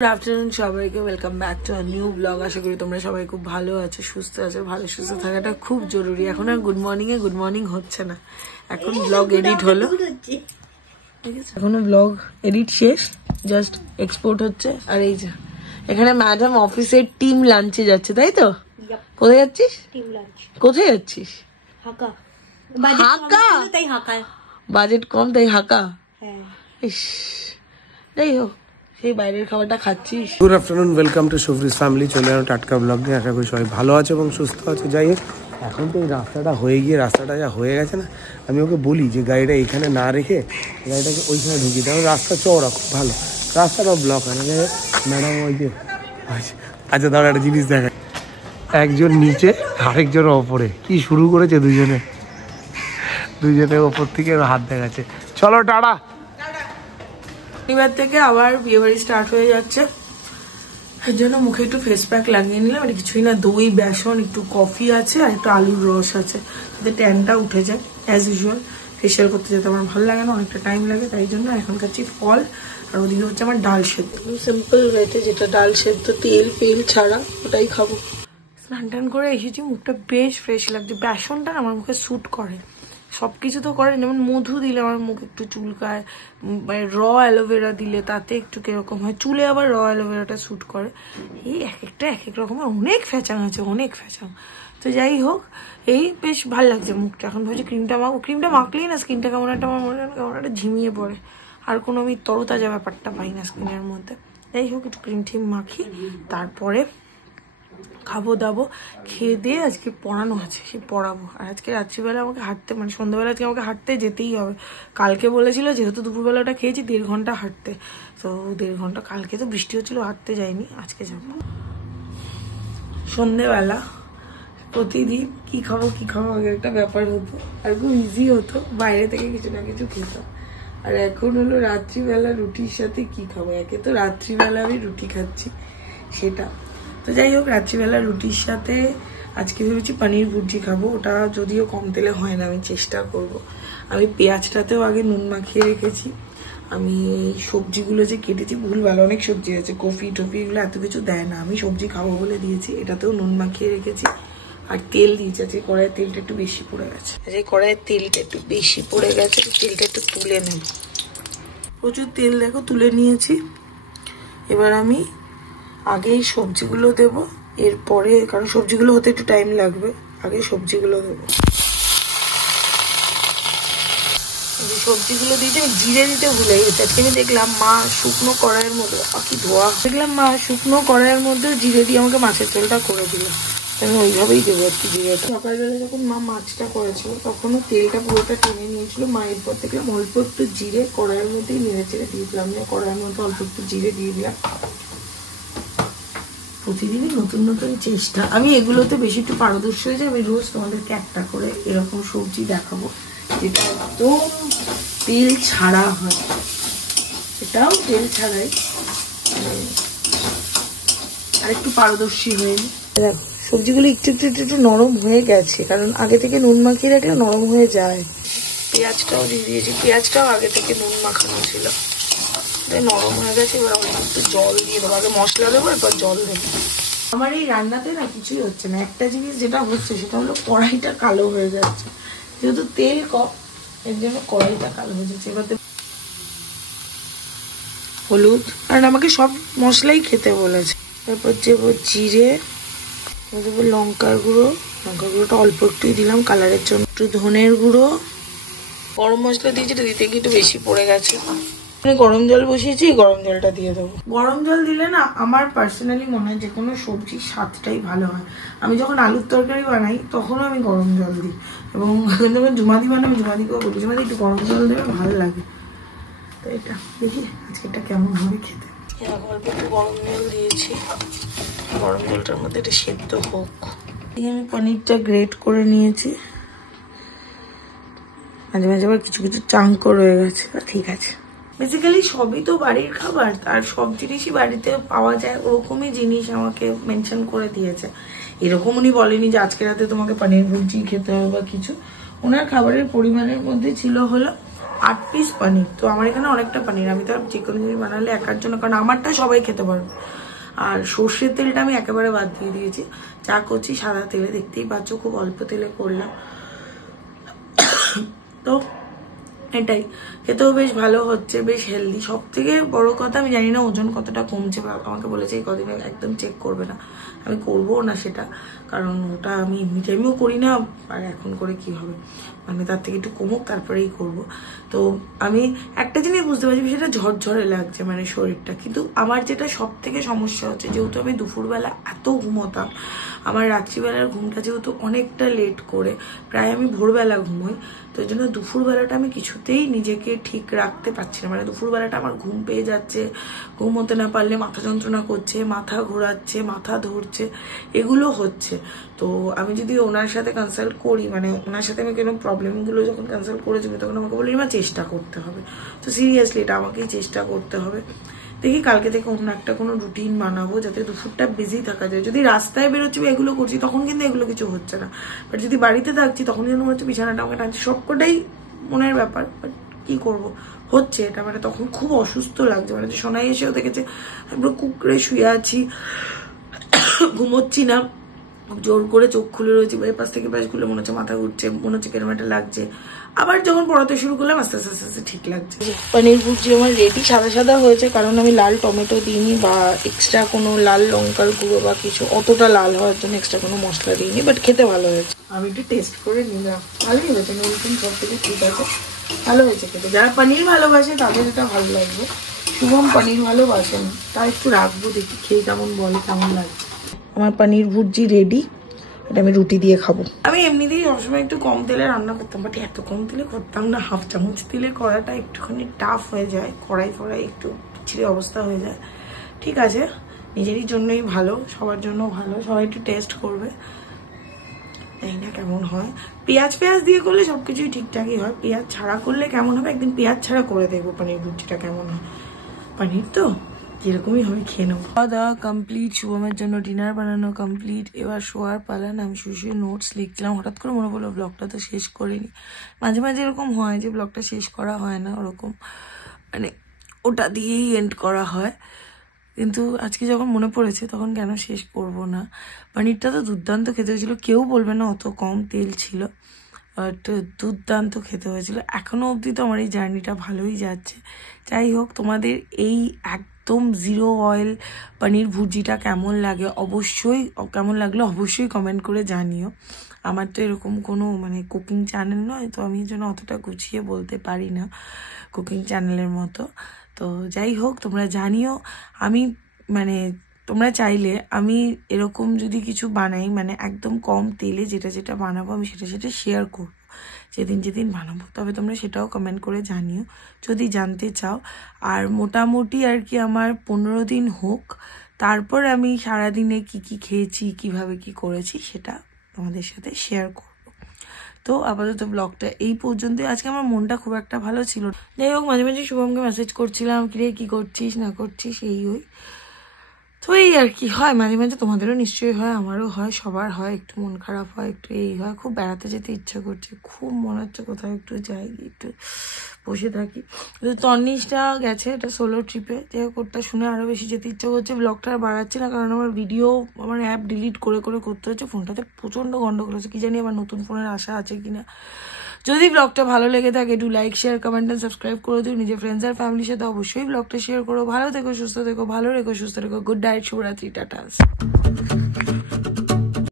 Good afternoon সবাইকে, welcome back to a new blog. আশা করি তোমরা সবাই খুব ভালো আছো, সুস্থ আছো। ভালো সুস্থ থাকাটা খুব জরুরি। এখন আর গুড মর্নিং হচ্ছে না, এখন ব্লগ এডিট হলো, ঠিক আছে? এখনো ব্লগ এডিট শেষ, জাস্ট এক্সপোর্ট হচ্ছে। আর এই যে এখানে ম্যাডাম অফিসের টিম লাঞ্চে যাচ্ছে, তাই তো? কোথায় যাচ্ছিস? কোথায় যাচ্ছিস? হাকা। বাজেট কম তাই হাকা। ইস, যাই হোক, সেই বাইরের খাবারটা খাচ্ছিস। গুড আফটারনুন, ওয়েলকাম টু শুভ্রিজ ফ্যামিলি। চলে এলাম টাটকা ব্লগ নিয়ে। আশা করি সবাই ভালো আছে এবং সুস্থ আছে। যাই হোক, এখন তো এই রাস্তাটা হয়ে গিয়ে রাস্তাটা যা হয়ে গেছে না, আমি ওকে বলি যে গাড়িটা এখানে না রেখে গাড়িটাকে ওইখানে ঢুকিয়ে দেয়। রাস্তা চওড়া, খুব ভালো রাস্তাটা, ব্লক হয় না। ম্যাডাম ওই যে আচ্ছা দাঁড়া, একটা জিনিস দেখা, একজন নিচে আরেকজন ওপরে, কি শুরু করেছে দুজনে ওপর থেকে হাত দেখাচ্ছে। চলো টাটা। শনিবার থেকে আবার বিয়ে বাড়ি স্টার্ট হয়ে যাচ্ছে, এর জন্য মুখে একটু ফেস প্যাক লাগিয়ে নিলাম। এটা কিছুই না, দই, বেসন, একটু কফি আছে আর একটু আলুর রস আছে, যাতে ট্যানটা উঠে যায়। অ্যাজ ইউজুয়াল ফেশিয়াল করতে যেতে আমার ভালো লাগে না, অনেকটা টাইম লাগে, তাই জন্য এখন খাচ্ছি ফল। আর ওদিকে হচ্ছে আমার ডাল সেদ্ধ, সিম্পল ওয়েতে, যেটা ডাল সেদ্ধ, তেল ফেল ছাড়া, ওটাই খাবো। স্নান টান করে এসেছি, মুখটা বেশ ফ্রেশ লাগছে। বেসনটা আমার মুখে স্যুট করে, সবকিছু তো করে, যেমন মধু দিলে আমার মুখ একটু চুলকায়, র অ্যালোভেরা দিলে তাতে একটু কিরকম হয়, চুলে আবার র অ্যালোভেরাটা স্যুট করে। এই এক একটা এক এক রকমের অনেক ফ্যাচাং আছে, অনেক ফ্যাচাং। তো যাই হোক, এই বেশ ভালো লাগছে মুখটা। এখন ভাবছি ক্রিমটা মাখবো, ক্রিমটা মাখলেই না স্কিনটা কেমন একটা, আমার মনে হয় কেমন একটা ঝিমিয়ে পড়ে, আর কোনো আমি তরতাজা ব্যাপারটা পাই না স্কিনের মধ্যে। যাই হোক, একটু ক্রিম ঠিম মাখি, তারপরে খাবো দাবো। খেয়ে দিয়ে আজকে পড়ানো আছে, সে পড়াবো। আর আজকে রাত্রিবেলা আমাকে হাঁটতে, মানে সন্ধ্যাবেলা আজকে আমাকে হাঁটতে যেতেই হবে। কালকে বলেছিল, যেহেতু দুপুরবেলাটা খেয়েছি, 1.5 ঘন্টা হাঁটতে, তো 1.5 ঘন্টা। কালকে তো বৃষ্টি হচ্ছিল, হাঁটতে যাইনি, আজকে যাবো। সন্ধ্যেবেলা প্রতিদিন কি খাবো আগে একটা ব্যাপার হতো, আর খুব ইজি হতো, বাইরে থেকে কিছু না কিছু খেতাম। আর এখন হলো রাত্রিবেলা রুটির সাথে কি খাবো। একে তো রাত্রিবেলা আমি রুটি খাচ্ছি, সেটা তো যাই হোক। রাত্রিবেলা রুটির সাথে আজকে ভেবেছি পনির ভুর্জি খাবো। ওটা যদিও কম তেলে হয় না, আমি চেষ্টা করব। আমি পেঁয়াজটাতেও আগে নুন মাখিয়ে রেখেছি। আমি সবজিগুলো যে কেটেছি, ভুলভাল অনেক সবজি আছে, কফি টফি এগুলো এত কিছু দেয় না, আমি সবজি খাবো বলে দিয়েছি। এটাতেও নুন মাখিয়ে রেখেছি, আর তেল দিয়েছি। আজকে কড়াইয়ের তেলটা একটু বেশি পড়ে গেছে, আজকে কড়াইয়ের তেলটা একটু বেশি পড়ে গেছে, তেলটা একটু তুলে নেব। প্রচুর তেল দেখো, তুলে নিয়েছি। এবার আমি আগে এই সবজিগুলো দেবো, এরপরে, কারণ সবজিগুলো হতে একটু টাইম লাগবে, আগে সবজিগুলো দেবো। সবজিগুলো দিতে জিরে দিতে ভুলে গেছি। আজকে আমি দেখলাম মা শুকনো কড়াইয়ের মধ্যে, কি ধোয়া, দেখলাম মা শুকনো কড়াইয়ের মধ্যে জিরে দিয়ে আমাকে মাছের ঝোলটা করে দিল। আমি ওইভাবেই দেবো আর কি জিরেটা। সকালবেলা যখন মা মাছটা করেছিল, তখনও তেলটা পুরোটা টেনে নিয়েছিল। মা এরপর দেখলাম অল্প একটু জিরে কড়াইয়ের মধ্যেই নেড়ে চেড়ে দিয়ে দিলাম, কড়াইয়ের মধ্যে অল্প একটু জিরে দিয়ে দিলাম। প্রতিদিনই নতুন নতুন চেষ্টা। আমি এগুলোতে বেশি একটু পারদর্শী হয়ে যাই। আমি রোজ তোমাদেরকে একটা করে এরকম সবজি দেখাবো, যেটা একদম তেল ছাড়া হয়। এটাও তেল ছাড়াই, আর একটু পারদর্শী হয়ে দেখো। সবজিগুলো একটু একটু একটু একটু নরম হয়ে গেছে, কারণ আগে থেকে নুন মাখিয়ে রাখলে নরম হয়ে যায়। পেঁয়াজটাও দিয়ে দিয়েছি, পেঁয়াজটাও আগে থেকে নুন মাখানো ছিল, নরম হয়ে গেছে। এবার একটু জল দিয়ে দেবো, আগে মশলা দেবো, এরপর জল দেবো। আমার এই রান্নাতে না কিছুই হচ্ছে না। একটা জিনিস যেটা হচ্ছে সেটা হলো কড়াইটা কালো হয়ে যাচ্ছে, যেহেতু তেল কম, এর জন্য কড়াইটা কালো হয়ে যাচ্ছে। এবার হলুদ, আর আমাকে সব মশলাই খেতে বলেছে। তারপর দেবো জিরে, দেবো লঙ্কার গুঁড়োটা অল্প একটুই দিলাম কালারের জন্য, একটু ধনের গুঁড়ো, গরম মশলা দিয়েছি, দিতে গিয়ে একটু বেশি পড়ে গেছে। গরম জল বসিয়েছি, গরম জলটা দিয়ে দেবো। গরম জল দিলে না আমার পার্সোনালি মনে হয় যে কোনো সবজির স্বাদটাই ভালো হয়। আমি যখন আলুর তরকারি বানাই তখনও আমি গরম জল দিই, এবং যখন জুমাদি বানাই, জুমাদিকেও বলি জুমাদি একটু গরম জল দেবে, ভালো লাগে। তো এটা দেখি আজকে এটা কেমন হবে খেতে। অল্প একটু গরম জল দিয়েছি, গরম জলটার মধ্যে এটা সেদ্ধ হোক। আমি পনিরটা গ্রেট করে নিয়েছি, মাঝে মাঝে আবার কিছু কিছু চাঙ্কও রয়ে গেছে, ঠিক আছে। বেসিক্যালি সবই তো বাড়ির খাবার, আর সব জিনিসই বাড়িতে পাওয়া যায়, ওরকমই জিনিস আমাকে মেনশন করে দিয়েছে। এরকম উনি বলেনি যে আজকে রাতে তোমাকে পনির ভুর্জি খেতে হবে বা কিছু। ওনার খাবারের পরিমাণের মধ্যে ছিল হলো 8 পিস পনির। তো আমার এখানে অনেকটা পনির, আমি তো যে কোনো জিনিস বানালে একার জন্য, কারণ আমারটা সবাই খেতে পারবে। আর সর্ষের তেলটা আমি একেবারে বাদ দিয়ে দিয়েছি, যা করছি সাদা তেলে, দেখতেই পাচ্ছ খুব অল্প তেলে করলাম। তো এটাই, খেতেও বেশ ভালো হচ্ছে, বেশ হেলদি। সব থেকে বড় কথা, আমি জানি না ওজন কতটা কমছে, আমাকে বলেছে এই কদিনে একদম চেক করবে না, আমি করবো না সেটা, কারণ ওটা আমি এমনি টাইমেও করি না, আর এখন করে কি হবে, মানে তার থেকে একটু কমুক তারপরেই করব। তো আমি একটা জিনিস বুঝতে পারছি, সেটা ঝরঝরে লাগছে মানে শরীরটা, কিন্তু আমার যেটা সব থেকে সমস্যা হচ্ছে, যেহেতু আমি দুপুরবেলা এত ঘুমোতাম, আমার রাত্রিবেলার ঘুমটা যেহেতু অনেকটা লেট করে, প্রায় আমি ভোরবেলা ঘুমোই, তো এই জন্য দুপুরবেলাটা আমি কিছুতেই নিজেকে ঠিক রাখতে পারছি না। মানে দুপুরবেলাটা আমার ঘুম পেয়ে যাচ্ছে, ঘুম হতে না পারলে মাথা যন্ত্রণা করছে, মাথা ঘোরাচ্ছে, মাথা ধরছে, এগুলো হচ্ছে। তো আমি যদি ওনার সাথে কনসাল্ট করি, মানে ওনার সাথে আমি কোনো প্রবলেমগুলো যখন কনসাল্ট করেছি, তখন আমাকে বলি আমার চেষ্টা করতে হবে। তো সিরিয়াসলি এটা আমাকেই চেষ্টা করতে হবে। দেখি কালকে থেকে অন্য একটা কোনো রুটিন বানাবো, যাতে দুপুরটা বিজি থাকা যায়। যদি রাস্তায় বেরোচ্ছি বা এগুলো করছি, তখন কিন্তু এগুলো কিছু হচ্ছে না, বাট যদি বাড়িতে থাকছি তখন যেন মনে হচ্ছে বিছানাটা আমাকে টানছে, সবকটাই মনের ব্যাপার, বাট কি করবো, হচ্ছে এটা। মানে তখন খুব অসুস্থ লাগছে, মানে সোনাই এসেও দেখেছে আমরা কুকড়ে শুয়ে আছি, ঘুমোচ্ছি না, জোর করে চোখ খুলে রয়েছি, বা এপাশ থেকে পাশ খুলে মনে হচ্ছে মাথা ঘুরছে, মনে হচ্ছে কেরম একটা লাগছে। আবার যখন পড়াতে শুরু করলাম আস্তে আস্তে আস্তে আস্তে ঠিক লাগছে। পনির ভুর্জি আমার রেডি, সাদা সাদা হয়েছে, কারণ আমি লাল টমেটো দিইনি বা এক্সট্রা কোনো লাল লঙ্কার গুঁড়ো বা কিছু অতটা লাল হওয়ার জন্য এক্সট্রা কোনো মশলা দিইনি, বাট খেতে ভালো হয়েছে। আমি একটু টেস্ট করে নিলাম, ভালোই হয়েছে, নতুন সব থেকে ঠিক আছে, ভালো হয়েছে খেতে। যারা পনির ভালোবাসে তাদের এটা ভালো লাগবে, শুভম পনির ভালোবাসেন, তা একটু রাখবো, দেখি খেয়ে কেমন বলে, কেমন লাগছে। আমার পনির ভুর্জি রেডি, এটা আমি রুটি দিয়ে খাবো। আমি এমনিতেই সবসময় একটু কম তেলে রান্না করতাম, বাট এত কম তেলে করতাম না, হাফ চামচ তেলে করাটা একটুখানি টাফ হয়ে যায়, কড়াই ফড়াই একটু ছিঁড়ে অবস্থা হয়ে যায়। ঠিক আছে, নিজেরই জন্যই ভালো, সবার জন্য ভালো, সবাই একটু টেস্ট করবে, তাই না কেমন হয়। পেঁয়াজ দিয়ে করলে সবকিছুই ঠিকঠাকই হয়, পেঁয়াজ ছাড়া করলে কেমন হবে, একদিন পেঁয়াজ ছাড়া করে দেখবো পনির ভুর্জিটা কেমন হয়। পনির তো যেরকমই হবে খেয়ে নেবো। খাওয়া দাওয়া কমপ্লিট, শুভমের জন্য ডিনার বানানো কমপ্লিট, এবার শোয়ার পালান। আমি শুয়ে নোটস লিখছিলাম, হঠাৎ করে মনে পড়লো ব্লগটা তো শেষ করিনি। মাঝে মাঝে এরকম হয় যে ব্লগটা শেষ করা হয় না, ওরকম মানে ওটা দিয়েই এন্ড করা হয়, কিন্তু আজকে যখন মনে পড়েছে তখন কেন শেষ করব না। পনিরটা তো দুর্দান্ত খেতে হয়েছিল, কেউ বলবে না অত কম তেল ছিল, বাট দুর্দান্ত খেতে হয়েছিল। এখনো অবধি তো আমার এই জার্নিটা ভালোই যাচ্ছে। যাই হোক, তোমাদের এই একদম জিরো অয়েল পনির ভুর্জিটা কেমন লাগে কেমন লাগলো অবশ্যই কমেন্ট করে জানিও। আমার তো এরকম কোনো মানে কুকিং চ্যানেল নয়, তো আমি যেন অতটা গুছিয়ে বলতে পারি না কুকিং চ্যানেলের মতো। তো যাই হোক, তোমরা জানিও। আমি মানে তোমরা চাইলে আমি এরকম যদি কিছু বানাই, মানে একদম কম তেলে যেটা বানাবো, আমি সেটা শেয়ার করবো যেদিন বানাবো, তবে তোমরা সেটাও কমেন্ট করে জানিও যদি জানতে চাও। আর মোটামুটি আর কি আমার 15 দিন হোক, তারপর আমি সারাদিনে কি খেয়েছি, কিভাবে কি করেছি সেটা তোমাদের সাথে শেয়ার করব। তো আপাতত ব্লগটা এই পর্যন্তই। আজকে আমার মনটা খুব একটা ভালো ছিল। যাই হোক, মাঝে মাঝে শুভমকে মেসেজ করছিলাম, কিরে কি করছিস না করছিস, ওই তো এই আর কি হয় মাঝে মাঝে, তোমাদেরও নিশ্চয়ই হয়, আমারও হয়, সবার হয়, একটু মন খারাপ হয়, একটু এই হয়। খুব বেড়াতে যেতে ইচ্ছা করছে, খুব মনে হচ্ছে কোথাও একটু যাই, একটু বসে থাকি। তন্নিশটা গেছে এটা সোলো ট্রিপে, যাই হোক ওটা শুনে আরও বেশি যেতে ইচ্ছা করছে। ব্লগটা আর বাড়াচ্ছি না, কারণ আমার আমার অ্যাপ ডিলিট করে করতে হচ্ছে, ফোনটাতে প্রচণ্ড গন্ডগোল হচ্ছে, কি জানি আবার নতুন ফোনের আশা আছে কিনা। যদি ব্লগটা ভালো লেগে থাকে একটু like, share, comment and subscribe করে দিও। নিজের ফ্রেন্ডস আর ফ্যামিলির সাথে অবশ্যই ব্লগটা শেয়ার করো। ভালো থেকো, সুস্থ থেকো, ভালো রেখো, সুস্থ রেখো। গুড নাইট, শুভরাত্রি, টাটা।